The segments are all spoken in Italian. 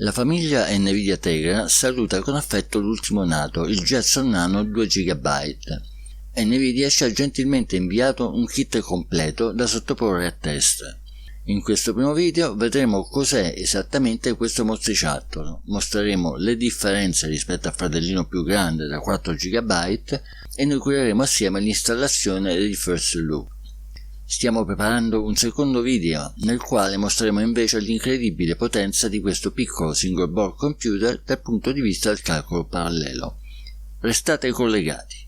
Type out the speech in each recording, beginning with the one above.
La famiglia Nvidia Tegra saluta con affetto l'ultimo nato, il Jetson Nano 2 GB. Nvidia ci ha gentilmente inviato un kit completo da sottoporre a test. In questo primo video vedremo cos'è esattamente questo mostriciattolo, mostreremo le differenze rispetto al fratellino più grande da 4 GB e ne cureremo assieme l'installazione e il first look. Stiamo preparando un secondo video nel quale mostreremo invece l'incredibile potenza di questo piccolo single board computer dal punto di vista del calcolo parallelo. Restate collegati.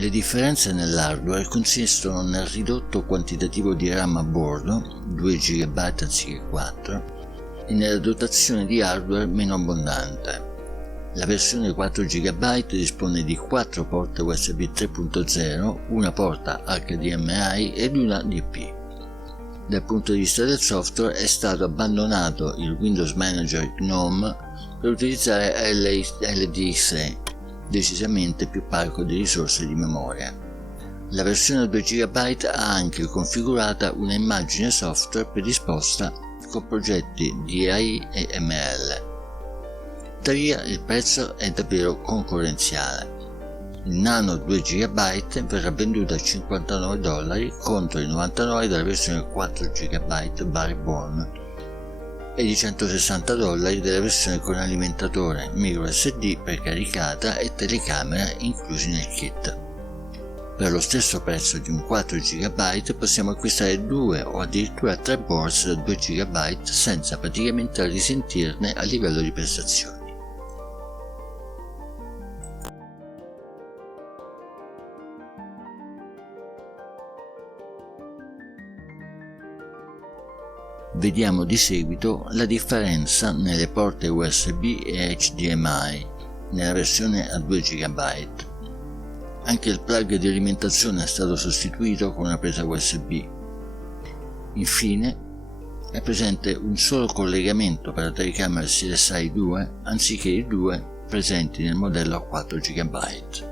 Le differenze nell'hardware consistono nel ridotto quantitativo di RAM a bordo, 2 GB anziché 4, e nella dotazione di hardware meno abbondante. La versione 4 GB dispone di 4 porte USB 3.0, una porta HDMI ed una DP. Dal punto di vista del software è stato abbandonato il Windows Manager GNOME per utilizzare LDXE, decisamente più parco di risorse di memoria. La versione 2 GB ha anche configurata una immagine software predisposta con progetti DAI e ML. Tuttavia il prezzo è davvero concorrenziale. Il Nano 2 GB verrà venduto a $59 contro i $99 della versione 4 GB Barebone e di $160 della versione con alimentatore microSD precaricata e telecamera inclusi nel kit. Per lo stesso prezzo di un 4 GB possiamo acquistare 2 o addirittura 3 borse da 2 GB senza praticamente risentirne a livello di prestazioni. Vediamo di seguito la differenza nelle porte USB e HDMI nella versione a 2 GB. Anche il plug di alimentazione è stato sostituito con una presa USB. Infine, è presente un solo collegamento per la telecamera CSI 2 anziché i 2 presenti nel modello a 4 GB.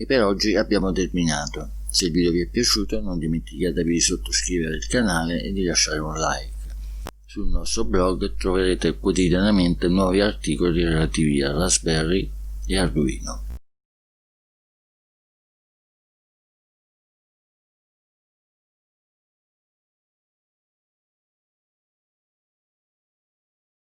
E per oggi abbiamo terminato. Se il video vi è piaciuto non dimenticatevi di sottoscrivere il canale e di lasciare un like. Sul nostro blog troverete quotidianamente nuovi articoli relativi a Raspberry e Arduino.